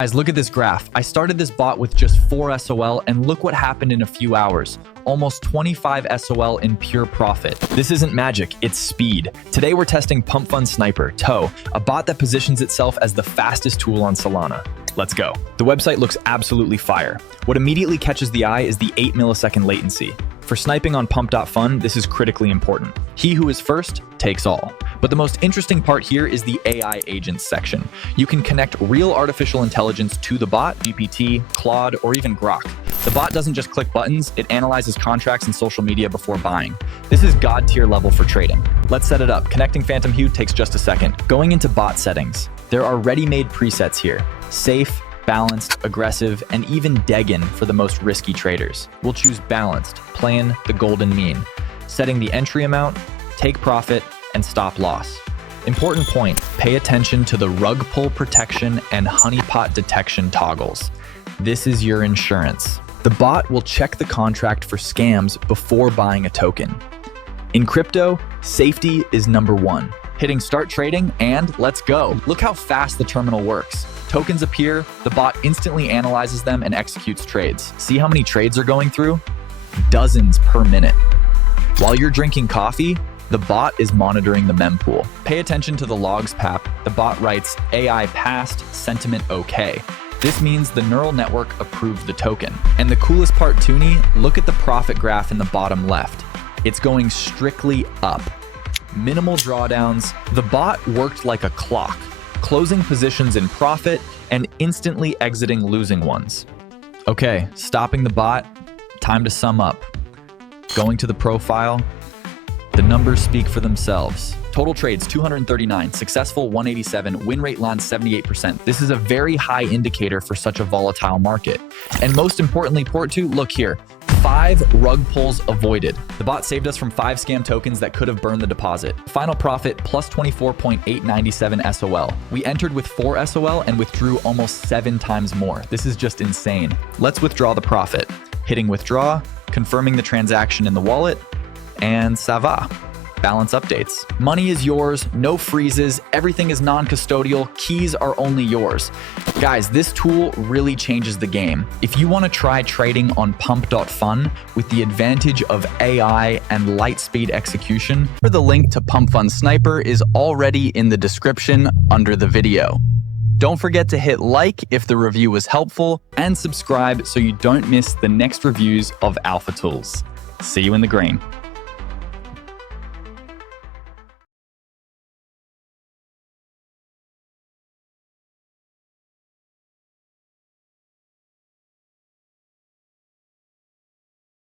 Guys, look at this graph. I started this bot with just 4 SOL and look what happened in a few hours. Almost 25 SOL in pure profit. This isn't magic, it's speed. Today we're testing Pump Fund Sniper, TOE, a bot that positions itself as the fastest tool on Solana. Let's go. The website looks absolutely fire. What immediately catches the eye is the 8 millisecond latency. For sniping on Pump.Fun, this is critically important. He who is first takes all. But the most interesting part here is the AI agents section. You can connect real artificial intelligence to the bot, GPT, Claude, or even Grok. The bot doesn't just click buttons, it analyzes contracts and social media before buying. This is god tier level for trading. Let's set it up. Connecting Phantom Hue takes just a second. Going into bot settings, there are ready-made presets here. Safe, balanced, aggressive, and even Degen for the most risky traders. We'll choose balanced, playing the golden mean. Setting the entry amount, take profit, and stop loss. Important point, pay attention to the rug pull protection and honeypot detection toggles. This is your insurance. The bot will check the contract for scams before buying a token. In crypto, safety is number one. Hitting start trading and let's go. Look how fast the terminal works. Tokens appear, the bot instantly analyzes them and executes trades. See how many trades are going through? Dozens per minute. While you're drinking coffee, the bot is monitoring the mempool. Pay attention to the logs pap. The bot writes AI passed, sentiment okay. This means the neural network approved the token. And the coolest part, Toonie, look at the profit graph in the bottom left. It's going strictly up. Minimal drawdowns. The bot worked like a clock, closing positions in profit and instantly exiting losing ones. Okay, stopping the bot, time to sum up. Going to the profile, the numbers speak for themselves. Total trades 239, successful 187, win rate lands 78%. This is a very high indicator for such a volatile market. And most importantly, port 2, look here. 5 rug pulls avoided. The bot saved us from 5 scam tokens that could have burned the deposit. Final profit plus 24.897 SOL. We entered with 4 SOL and withdrew almost 7 times more. This is just insane. Let's withdraw the profit. Hitting withdraw, confirming the transaction in the wallet, and ça va. Balance updates. Money is yours, no freezes, everything is non-custodial, keys are only yours. Guys, this tool really changes the game. If you want to try trading on Pump.Fun with the advantage of AI and light speed execution, the link to Pump Fund Sniper is already in the description under the video. Don't forget to hit like if the review was helpful and subscribe so you don't miss the next reviews of Alpha Tools. See you in the green.